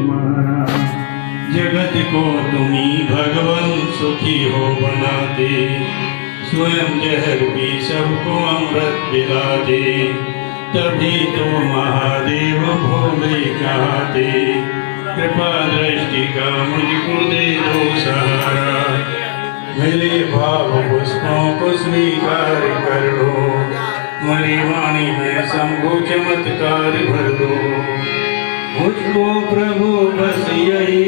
तुम्हारा। जगत को तुम्ही भगवन सुखी हो बनाते, स्वयं जहर पी सबको अमृत पिलाते, तभी तो महादेव भोले कहते, कृपा दृष्टि का मुझको दे दो सहारा। मेरे भाव पुष्पों को स्वीकार कर लो, मेरी वाणी में शंभु चमत्कार भर दो। मुझको प्रभु बस यही